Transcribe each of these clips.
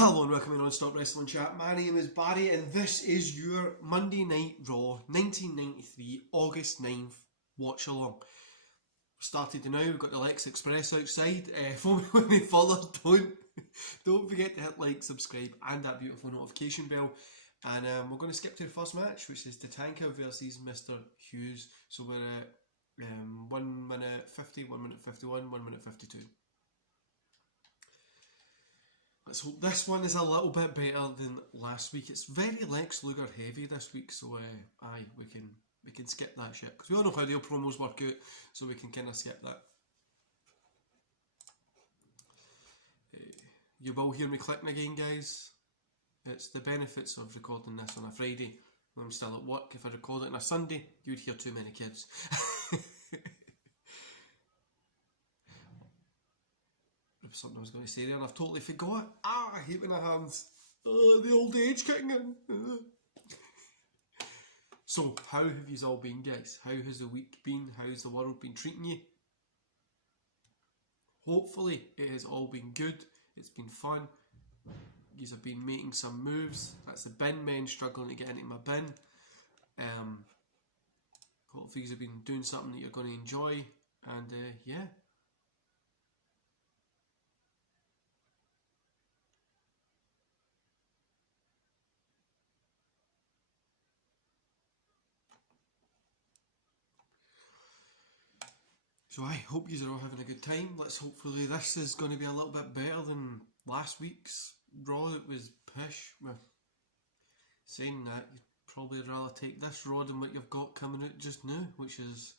Hello and welcome to Non-Stop Wrestling Chat. My name is Barry and this is your Monday Night Raw 1993 August 9th watch along. Started now, we've got the Lex Express outside. Follow me when we follow, don't forget to hit like, subscribe and that beautiful notification bell. And we're going to skip to the first match, which is Tatanka versus Mr. Hughes. So we're at 1 minute 50, 1 minute 51, 1 minute 52. Let's hope this one is a little bit better than last week. It's very Lex Luger heavy this week, so aye, we can skip that shit because we all know how their promos work out, so we can kind of skip that. You will hear me clicking again, guys. It's the benefits of recording this on a Friday when I'm still at work. If I record it on a Sunday, you'd hear too many kids. Something I was going to say there and I've totally forgot. I hate when it happens. The old age kicking in. So, how have you all been, guys? How has the week been? How's the world been treating you? Hopefully it has all been good. It's been fun. You have been making some moves. That's the bin men struggling to get into my bin. Hopefully you have been doing something that you're going to enjoy. And yeah. So I hope you are all having a good time. Hopefully this is going to be a little bit better than last week's Raw. It was pish. Well, saying that, you'd probably rather take this Raw than what you've got coming out just now, which is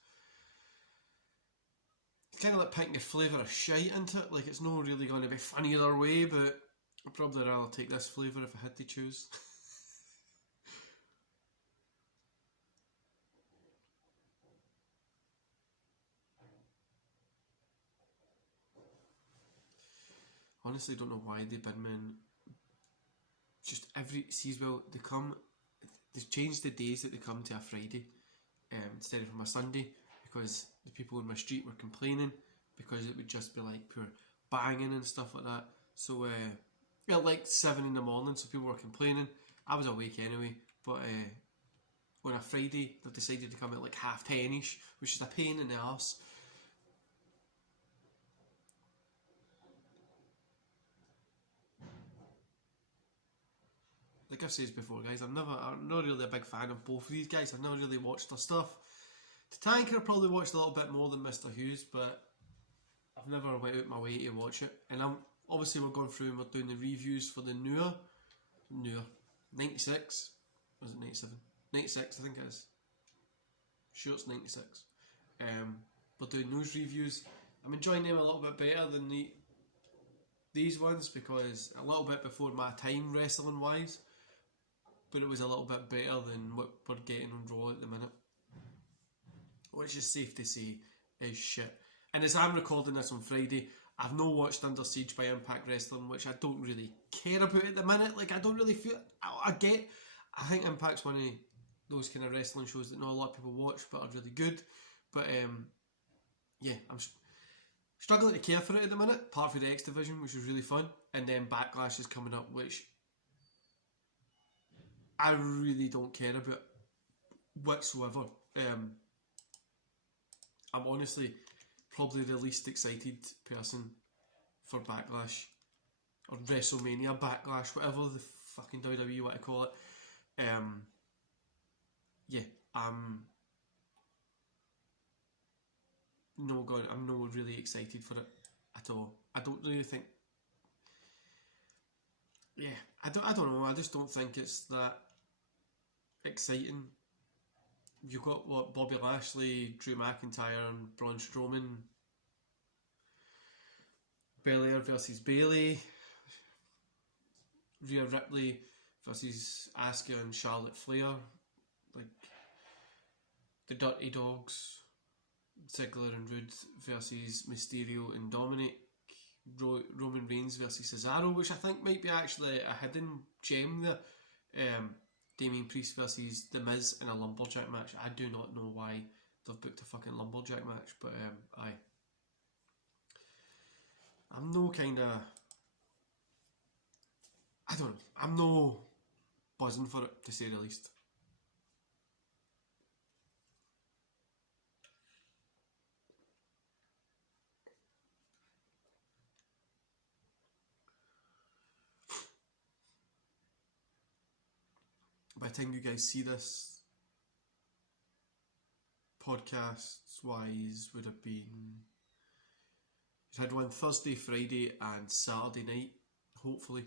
kind of like picking a flavour of shite into it. Like, it's not really going to be fun either way, but I'd probably rather take this flavour if I had to choose. Honestly, don't know why they've been just they've changed the days that they come to a Friday instead of from a Sunday, because the people on my street were complaining because it would just be like pure banging and stuff like that. So like 7 in the morning, so people were complaining. I was awake anyway, but on a Friday they've decided to come at like 10:30ish, which is a pain in the arse. Like I've said before, guys, I'm not really a big fan of both of these guys. I've never really watched their stuff. Tatanka probably watched a little bit more than Mr. Hughes, but I've never went out my way to watch it. And obviously we're going through and we're doing the reviews for the newer 96. Was it 97? 96, I think it is. Sure, it's 96. We're doing those reviews. I'm enjoying them a little bit better than these ones, because a little bit before my time wrestling wise, but it was a little bit better than what we're getting on Raw at the minute, which is safe to say is shit. And as I'm recording this on Friday, I've not watched Under Siege by Impact Wrestling, which I don't really care about at the minute. Like, I don't really feel... I think Impact's one of those kind of wrestling shows that not a lot of people watch but are really good. But yeah, I'm struggling to care for it at the minute, apart from the X Division, which was really fun. And then Backlash is coming up, which I really don't care about whatsoever. I'm honestly probably the least excited person for Backlash, or WrestleMania Backlash, whatever the fucking WWE want to call it. Yeah, I'm not really excited for it at all. I don't really think. Yeah, I don't know. I just don't think it's that exciting. You've got Bobby Lashley, Drew McIntyre, and Braun Strowman. Belair versus Bayley. Rhea Ripley versus Asuka and Charlotte Flair. Like the Dirty Dogs. Ziggler and Rude versus Mysterio and Dominic. Roman Reigns versus Cesaro, which I think might be actually a hidden gem there. Damien Priest versus The Miz in a lumberjack match. I do not know why they've booked a fucking lumberjack match, but aye. I'm no kind of I'm no buzzing for it, to say the least. By the time you guys see this, podcasts wise, would have been. We had one Thursday, Friday, and Saturday night, hopefully.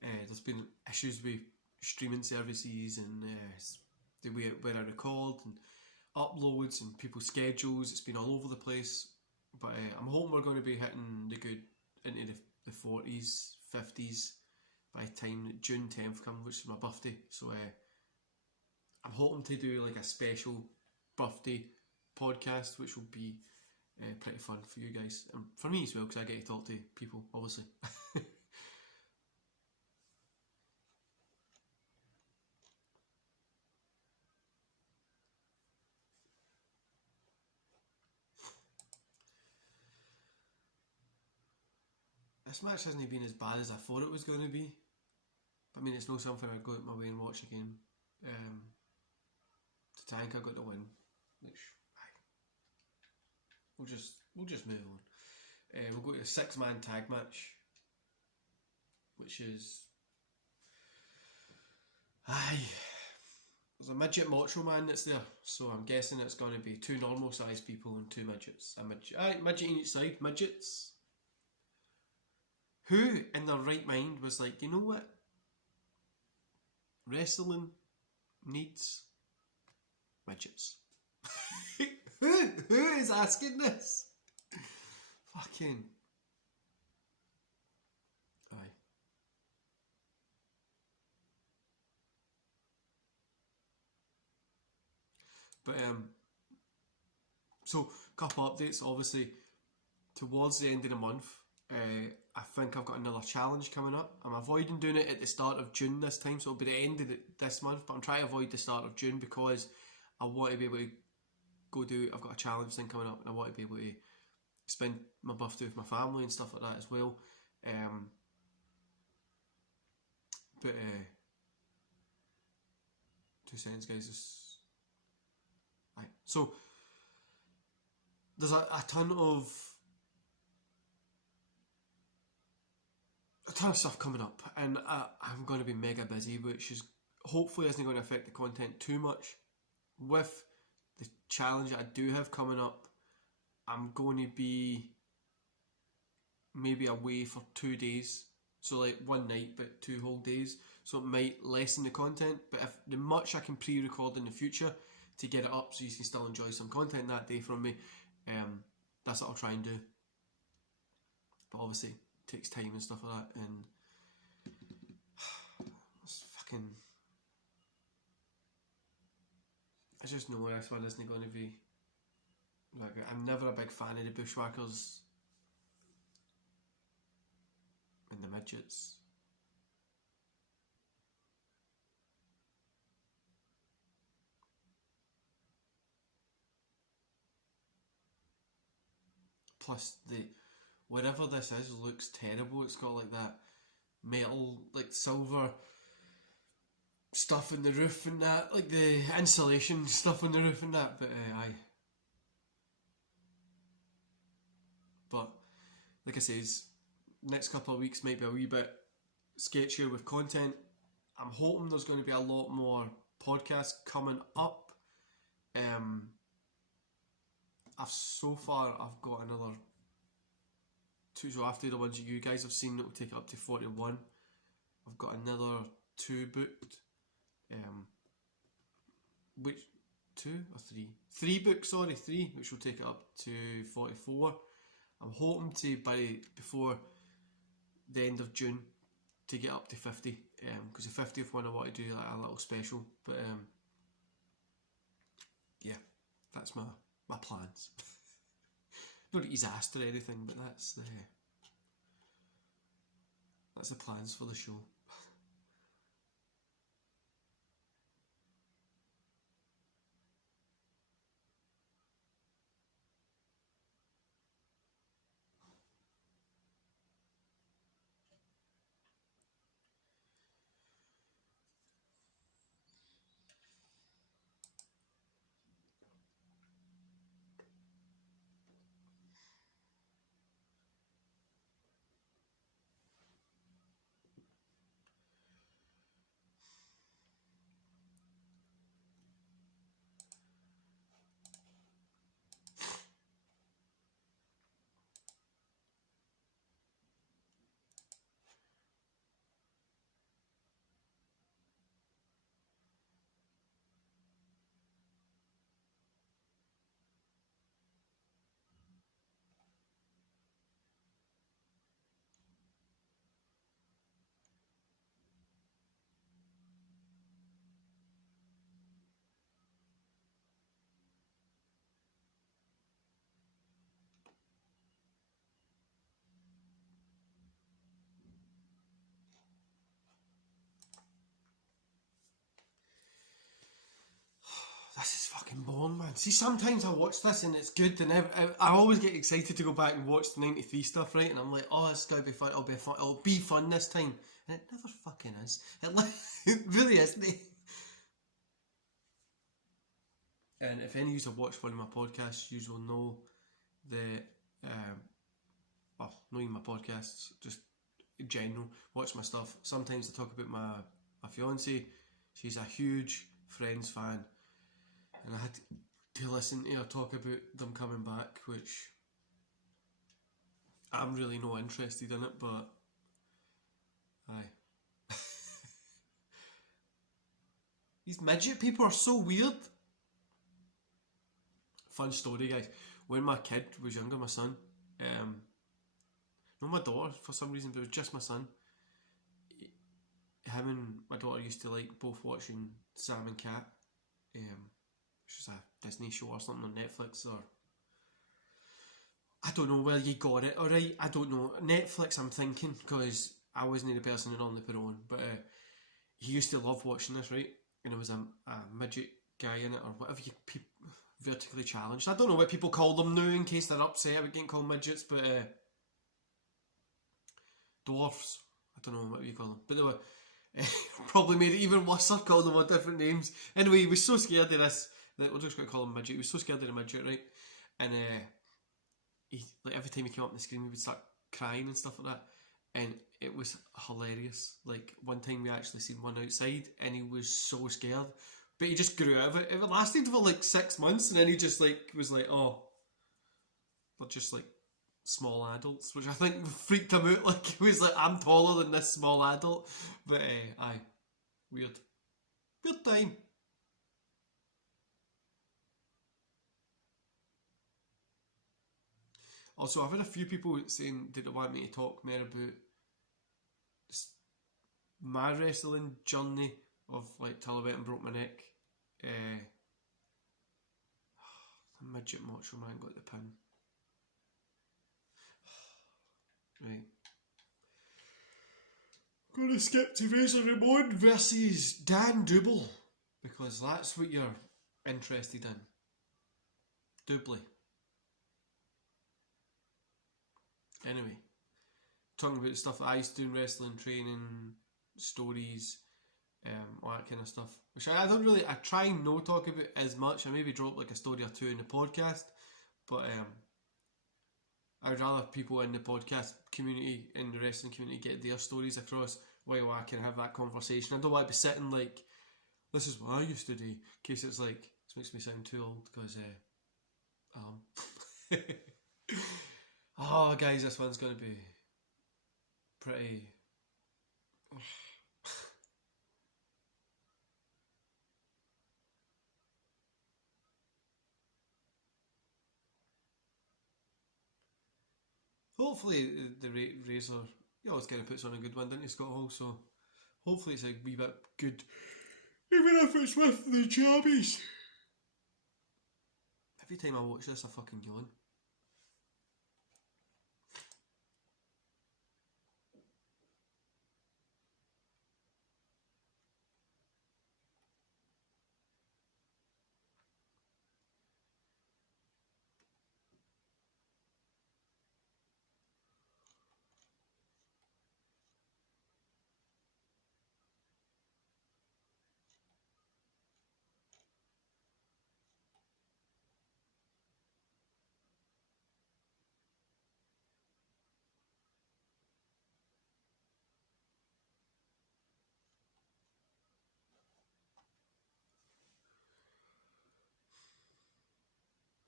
There's been issues with streaming services and the way where I record and uploads and people's schedules. It's been all over the place. But I'm hoping we're going to be hitting the good into the 40s, 50s by the time that June 10th comes, which is my birthday. So I'm hoping to do like a special birthday podcast, which will be pretty fun for you guys and for me as well, because I get to talk to people, obviously. This match hasn't been as bad as I thought it was going to be. I mean, it's not something I'd go out my way and watch again. Tatanka got the win, which we'll just move on. We'll go to a 6-man tag match, which is there's a midget macho man that's there, so I'm guessing it's going to be 2 normal sized people and 2 midgets. Midget on each side, midgets. Who in their right mind was like, you know what? Wrestling needs midgets. Who is asking this? Fucking. Aye. But so couple updates. Obviously, towards the end of the month, I think I've got another challenge coming up. I'm avoiding doing it at the start of June this time, so it'll be the end of this month. But I'm trying to avoid the start of June because I want to be able to go do. I've got a challenge thing coming up, and I want to be able to spend my birthday with my family and stuff like that as well. But 2 seconds, guys. Right. So there's a ton of stuff coming up, and I'm going to be mega busy, which is hopefully isn't going to affect the content too much. With the challenge that I do have coming up, I'm going to be maybe away for 2 days, so like one night but 2 whole days, so it might lessen the content. But if the much I can pre-record in the future to get it up so you can still enjoy some content that day from me, that's what I'll try and do. But obviously it takes time and stuff like that, and it's fucking, I just know this one isn't going to be like, I'm never a big fan of the bushwhackers and the midgets. Plus whatever this is looks terrible. It's got like that metal, like silver stuff in the roof and that, like the insulation stuff on the roof and that. But aye. But like I says, next couple of weeks might be a wee bit sketchier with content. I'm hoping there's going to be a lot more podcasts coming up. I've got another 2, so after the ones you guys have seen, it will take it up to 41. I've got another 2 booked. Which 2 or 3? 3 booked, sorry, 3, which will take it up to 44. I'm hoping to before the end of June to get up to 50. Because the 50th one I want to do like a little special. But yeah, that's my plans. Not that he's asked or anything, but that's the plans for the show. See, sometimes I watch this and it's good, and I always get excited to go back and watch the '93 stuff, right? And I'm like, oh, it's gonna be fun. It'll be fun this time, and it never fucking is. It really isn't. And if any of you have watched one of my podcasts, you will know that. Well, not even my podcasts, just in general, watch my stuff. Sometimes I talk about my fiance. She's a huge Friends fan, and I had to listen to her talk about them coming back, which I'm really not interested in it, but aye. These midget people are so weird. Fun story, guys. When my kid was younger, my son, not my daughter for some reason, but it was just my son. Him and my daughter used to like both watching Sam and Cat, which is a Disney show or something on Netflix, or I don't know where you got it. Alright, I don't know. Netflix, I'm thinking, because I wasn't the person who normally put it on, but he used to love watching this, right? And there was a midget guy in it, or whatever you vertically challenged. I don't know what people call them now in case they're upset about getting called midgets, but dwarfs. I don't know what you call them, but they were probably made it even worse. I called them all different names. Anyway, he was so scared of this that we're just going to call him midget. He was so scared of the midget, right? And he, like, every time he came up on the screen, he would start crying and stuff like that. And it was hilarious. Like, one time we actually seen one outside, and he was so scared, but he just grew out of it. It lasted for like 6 months, and then he just like was like, oh, they're just like small adults, which I think freaked him out. Like, he was like, I'm taller than this small adult. But aye, weird time. Also, I've had a few people saying that they want me to talk more about my wrestling journey of like till I went and broke my neck. The midget macho man got the pin. Right. Gonna skip to Razor Ramon versus Dan Double, because that's what you're interested in. Doubly. Anyway, talking about the stuff that I used to do in wrestling, training, stories, all that kind of stuff, which I don't really, I try and no talk about as much. I maybe drop like a story or two in the podcast, but I would rather people in the podcast community, in the wrestling community, get their stories across while I can have that conversation. I don't want to be sitting like, this is what I used to do, in case it's like, this makes me sound too old, because oh guys, this one's going to be pretty... Hopefully the Razor, he always kind of puts on a good one, doesn't he, Scott Hall? So hopefully it's a wee bit good, even if it's with the jobbies. Every time I watch this, I fucking yawn.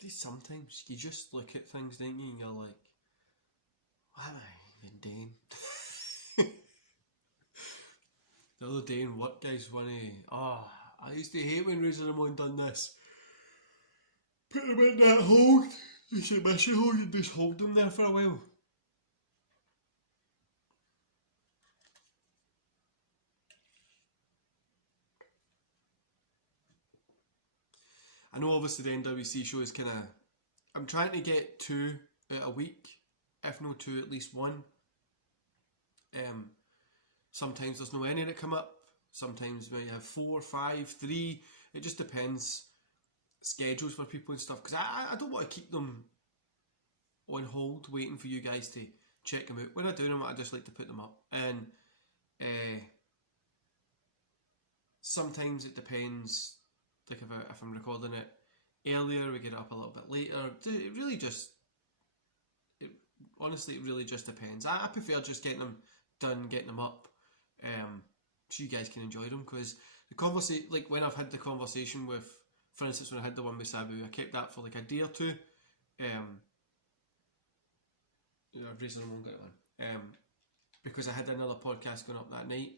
Sometimes you just look at things, don't you, and you're like, what am I even doing? The other day in work, guys, I used to hate when Razor Ramon done this. Put him in that hold, you submission hold, and just hold him there for a while. I know obviously the NWC show is kind of, I'm trying to get 2 a week, if no 2, at least 1. Sometimes there's no any that come up, sometimes we have 4, 5, 3, it just depends. schedules for people and stuff, because I don't want to keep them on hold waiting for you guys to check them out. When I do them, I just like to put them up, and sometimes it depends. Like if I'm recording it earlier, we get it up a little bit later. Honestly, it really just depends. I prefer just getting them done, getting them up, so you guys can enjoy them. Because the conversation, like when I've had the conversation with, for instance, when I had the one with Sabu, I kept that for like a day or two. I've recently got one. Because I had another podcast going up that night.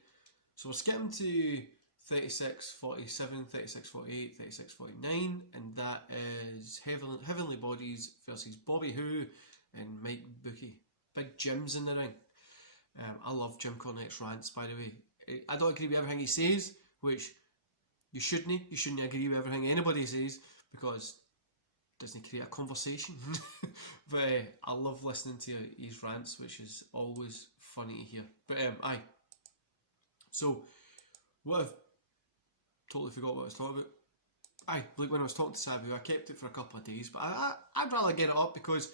So we're skipping to 36:47, 36:48, 36:49, and that is Heavenly Bodies versus Bobby Who and Mike Bookie. Big Jim's in the ring. I love Jim Cornette's rants, by the way. I don't agree with everything he says, which you shouldn't. You shouldn't agree with everything anybody says, because it doesn't create a conversation. But I love listening to his rants, which is always funny to hear. But aye. So, what I've totally forgot what I was talking about. Aye, like when I was talking to Sabu, I kept it for a couple of days, but I'd rather get it up because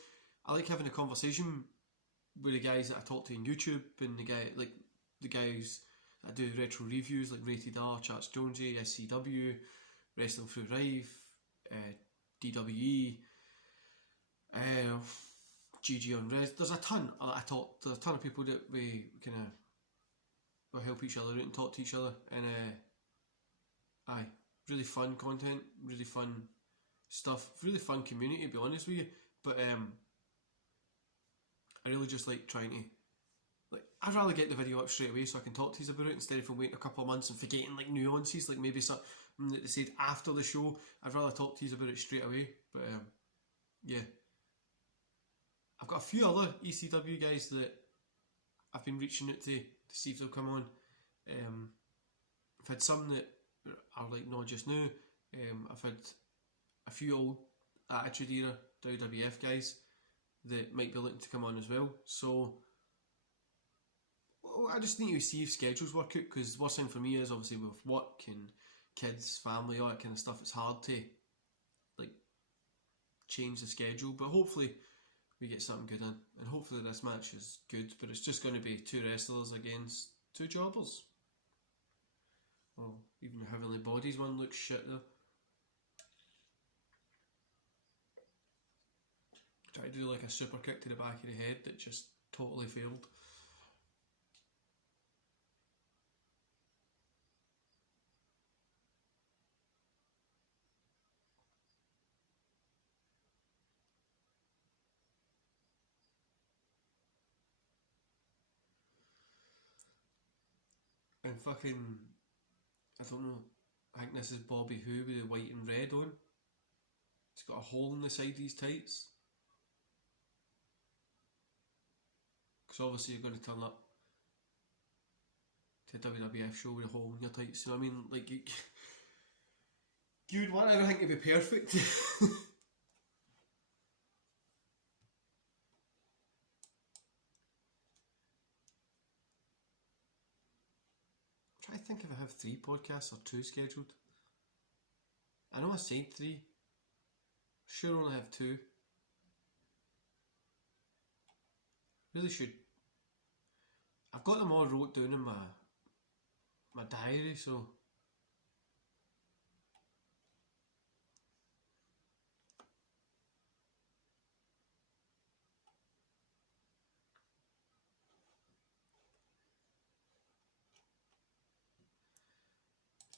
I like having a conversation with the guys that I talk to on YouTube, and the guys that do retro reviews like Rated R, Charts Jonesy, SCW, Wrestling Through Rife, DWE, GG on Res. There's a ton of people that we kind of will help each other out and talk to each other, and aye, really fun content, really fun stuff, really fun community, to be honest with you. But I really just like trying to, like, I'd rather get the video up straight away so I can talk to you about it, instead of waiting a couple of months and forgetting like nuances, like maybe something that they said after the show. I'd rather talk to you about it straight away. But yeah, I've got a few other ECW guys that I've been reaching out to see if they'll come on. I've had some that are like, no, just now. I've had a few old Attitude Era WWF guys that might be looking to come on as well. So I just need to see if schedules work out, because the worst thing for me is obviously with work and kids, family, all that kind of stuff, it's hard to like change the schedule. But hopefully we get something good in, and hopefully this match is good. But it's just going to be two wrestlers against two jobbers. Well, even the Heavenly Bodies one looks shit though. Try to do like a super kick to the back of the head that just totally failed. And fucking, I don't know, I think this is Bobby Who with the white and red on. He's got a hole in the side of his tights. Because obviously you're going to turn up to a WWF show with a hole in your tights. So I mean, like, you'd want everything to be perfect. I think if I have 3 podcasts or 2 scheduled. I know I said 3. Sure, I only have 2. Really should. I've got them all wrote down in my diary, so.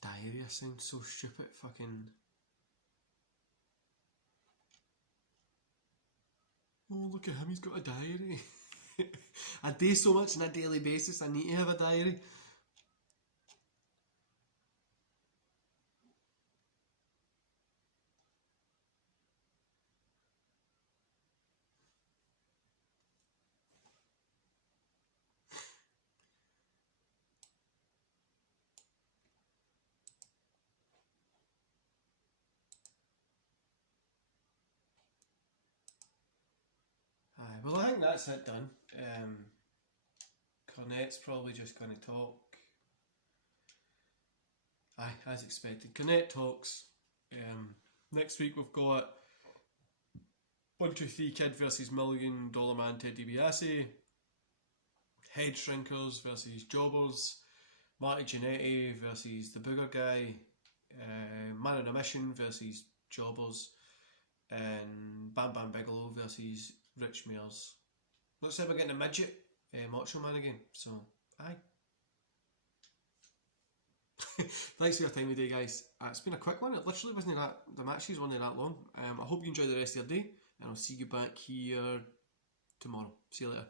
Diary, I sound so stupid, fucking. Oh, look at him, he's got a diary. I do so much on a daily basis, I need to have a diary. Well, I think that's it done. Cornette's probably just going to talk. Aye, as expected. Cornette talks. Next week we've got 123 Kid versus $1 Million Man Ted DiBiase, Head Shrinkers versus Jobbers, Marty Jannetty versus the Booger Guy, Man on a Mission versus Jobbers, and Bam Bam Bigelow versus Rich Mears. Looks like we're getting a midget Macho Man again, so aye. Thanks for your time today, guys. It's been a quick one. It literally wasn't that, the matches weren't that long. I hope you enjoy the rest of your day, and I'll see you back here tomorrow. See you later.